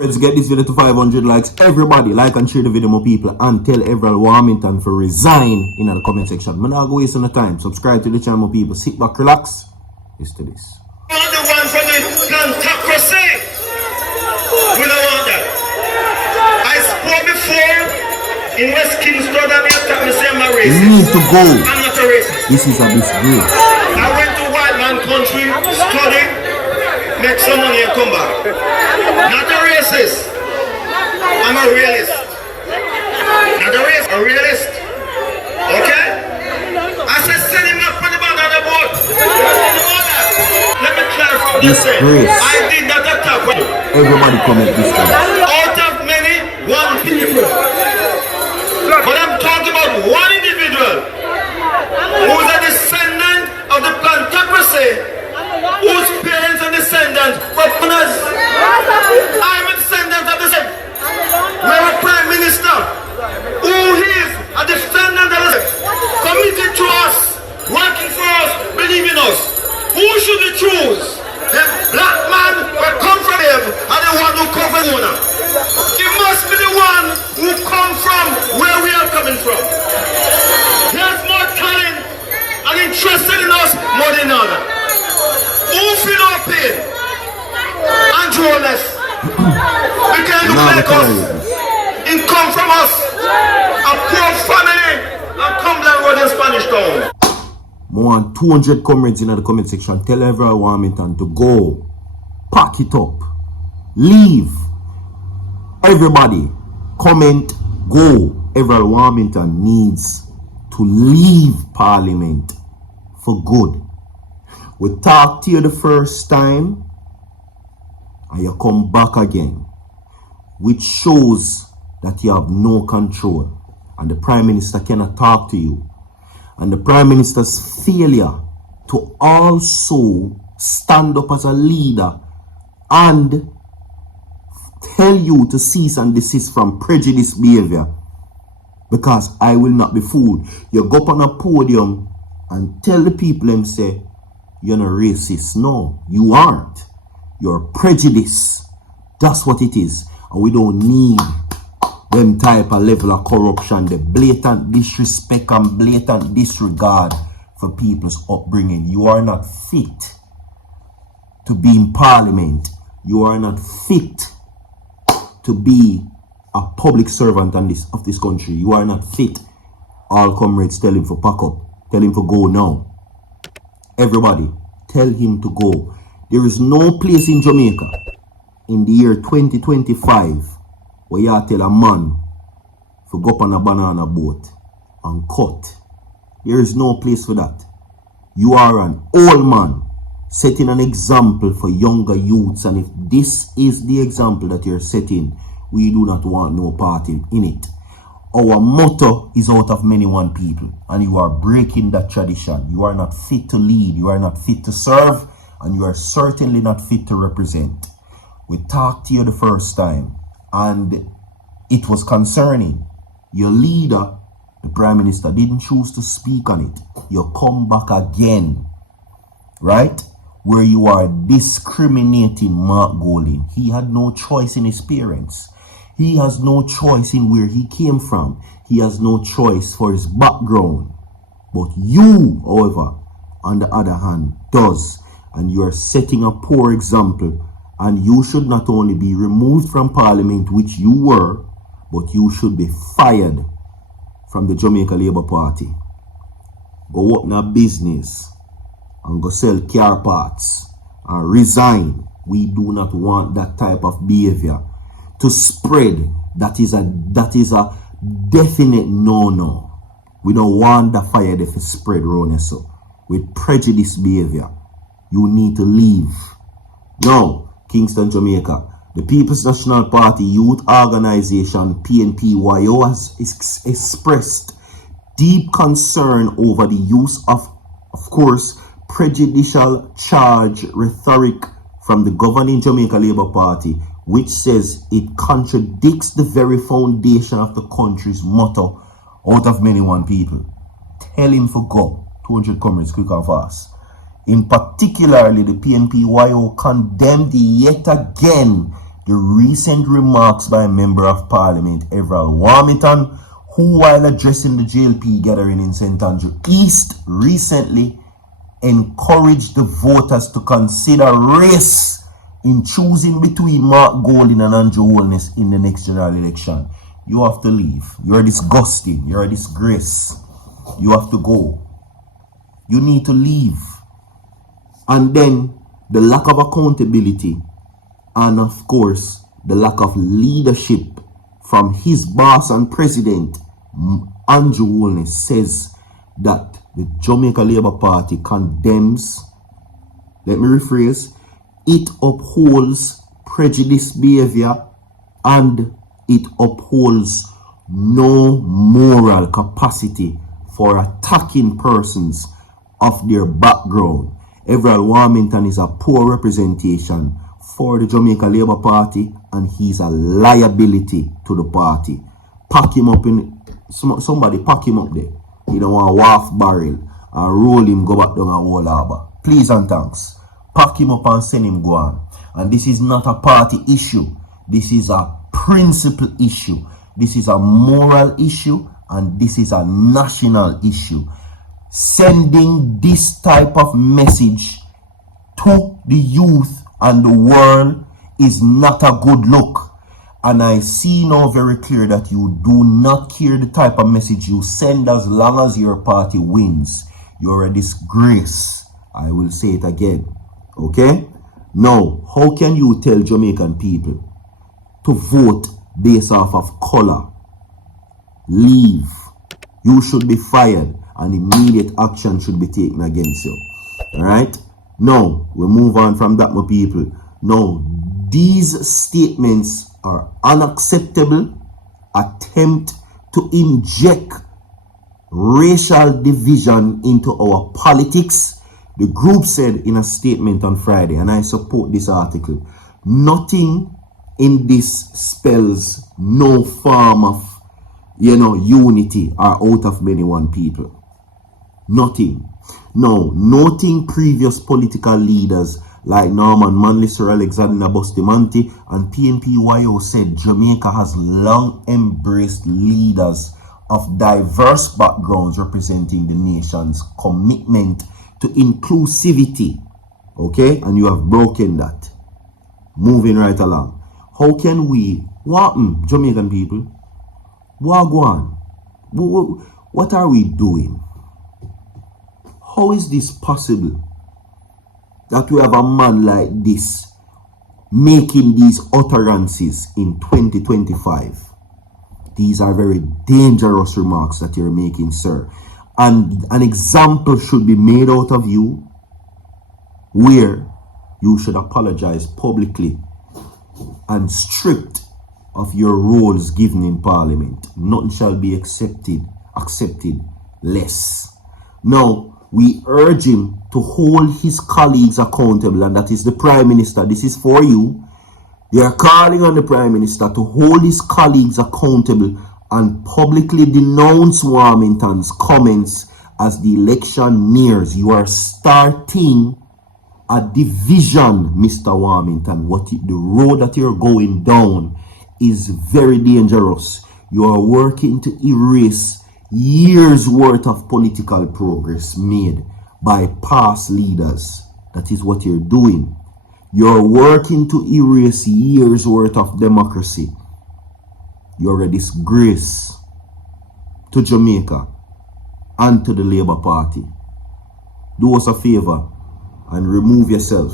Let's get this video to 500 likes. Everybody like and share the video, more people, and tell EVERALD Warmington to resign in the comment section. I'm not going to waste no time. Subscribe to the channel, more people. Sit back, relax. Listen to this. We want the one from the plantocracy. We don't want that. I spoke before in West Kingston and they attacked me saying I'm a racist. You need to go. I'm not a racist. This is a disgrace. I went to white man country, study, make some money and come back. Not a racist. I'm a realist. Not a racist, a realist. Okay? I said send him up on the back of the boat. Let me clarify what I said. I did not attack you. Everybody comment this time. Out of many, one people. But I'm talking about one individual who is a descendant of the plantocracy, whose parents and descendants were punished. I'm a descendant of the same. We're a prime minister who is a descendant of the same, committed to us, working for us, believing us. Who should we choose? The black man will come from him and the one who come from owner. It must be the one who come from where we are coming from. He has more talent and interested in us more than other. Who feel our pain and draw less? We can look like us. It come from us. A poor family and come like road in Spanish Town. More than 200 comments in the comment section. Tell EVERALD Warmington to go. Pack it up. Leave. Everybody, comment, go. EVERALD Warmington needs to leave Parliament for good. We talked to you the first time and you come back again, which shows that you have no control and the Prime Minister cannot talk to you. And the Prime Minister's failure to also stand up as a leader and tell you to cease and desist from prejudice behavior, because I will not be fooled. You go up on a podium and tell the people and say, you're not racist. No, you aren't. You're prejudiced. That's what it is. And we don't need them type of level of corruption, the blatant disrespect and blatant disregard for people's upbringing. You are not fit to be in Parliament. You are not fit to be a public servant of this country. You are not fit. All comrades, tell him to pack up. Tell him to go now. Everybody, tell him to go. There is no place in Jamaica in the year 2025 where you tell a man to go up on a banana boat and cut. There is no place for that. You are an old man setting an example for younger youths, and if this is the example that you're setting, we do not want no party in it. Our motto is out of many one people, and you are breaking that tradition. You are not fit to lead, you are not fit to serve, and you are certainly not fit to represent. We talked to you the first time, and it was concerning. Your leader, the Prime Minister, didn't choose to speak on it. You come back again, right? Where you are discriminating Mark Golding. He had no choice in his parents. He has no choice in where he came from. He has no choice for his background. But you, however, on the other hand, does. And you are setting a poor example. And you should not only be removed from Parliament, which you were, but you should be fired from the Jamaica Labour Party. Go open a business and go sell car parts and resign. We do not want that type of behavior to spread. That is a definite no-no. We don't want the fire to spread around us. So with prejudice behavior, you need to leave. Now, Kingston, Jamaica, the People's National Party Youth Organization, PNPYO, has expressed deep concern over the use of course, prejudicial charge rhetoric from the governing Jamaica Labour Party, which says it contradicts the very foundation of the country's motto, out of many one people. Tell him for go. 200 comments, quick and fast. In particularly, the PNPYO condemned yet again the recent remarks by Member of Parliament EVERALD Warmington, who while addressing the JLP gathering in St. Andrew East recently encouraged the voters to consider race in choosing between Mark Golding and Andrew Holness in the next general election. You have to leave. You're disgusting. You're a disgrace. You have to go. You need to leave. And then the lack of accountability and of course the lack of leadership from his boss and president Andrew Holness says that the Jamaica Labour Party condemns, let me rephrase, it upholds prejudiced behavior and it upholds no moral capacity for attacking persons of their background. EVERALD Warmington is a poor representation for the Jamaica Labour Party and he's a liability to the party. Pack him up in, somebody pack him up there. You don't want a waft barrel and roll him, go back down a whole harbour. Please and thanks. Pack him up and send him go on. And this is not a party issue. This is a principle issue. This is a moral issue and this is a national issue. Sending this type of message to the youth and the world is not a good look. And I see now very clear that you do not care the type of message you send as long as your party wins. You're a disgrace. I will say it again. Okay? Now, how can you tell Jamaican people to vote based off of color? Leave. You should be fired and immediate action should be taken against you. Alright? Now, we move on from that, my people. Now, these statements are unacceptable attempt to inject racial division into our politics. The group said in a statement on Friday, and I support this article, nothing in this spells no form of, unity or out of many one people. Nothing. No, noting previous political leaders like Norman Manley, Sir Alexander Bustamante, and PNPYO said Jamaica has long embraced leaders of diverse backgrounds representing the nation's commitment to inclusivity. Okay? And you have broken that. Moving right along. How can we, Jamaican people, Wagwan, what are we doing? How is this possible that we have a man like this making these utterances in 2025? These are very dangerous remarks that you're making, sir. And an example should be made out of you where you should apologize publicly and stripped of your roles given in Parliament. Nothing shall be accepted less. Now, we urge him to hold his colleagues accountable, and that is the Prime Minister. This is for you. They are calling on the Prime Minister to hold his colleagues accountable and publicly denounce Warmington's comments as the election nears. You are starting a division, Mr. Warmington. The road that you're going down is very dangerous. You are working to erase years worth of political progress made by past leaders. That is what you're doing. You're working to erase years worth of democracy. You're a disgrace to Jamaica and to the Labour Party. Do us a favor and remove yourself.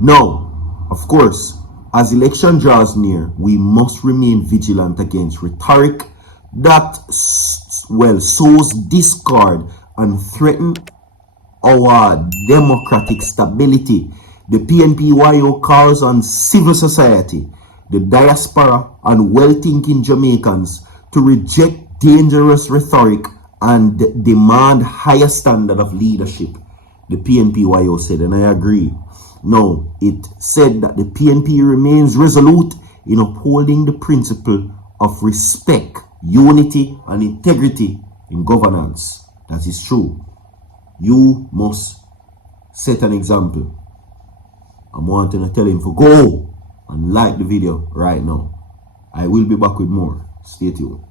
Now, of course, as election draws near, we must remain vigilant against rhetoric that sows discord and threaten our democratic stability. The PNPYO calls on civil society, the diaspora, and well-thinking Jamaicans to reject dangerous rhetoric and demand higher standard of leadership. The PNPYO said, and I agree. Now, it said that the PNP remains resolute in upholding the principle of respect, unity, and integrity in governance. That is true. You must set an example. I'm wanting to tell him to go. and like the video right now. I will be back with more. Stay tuned.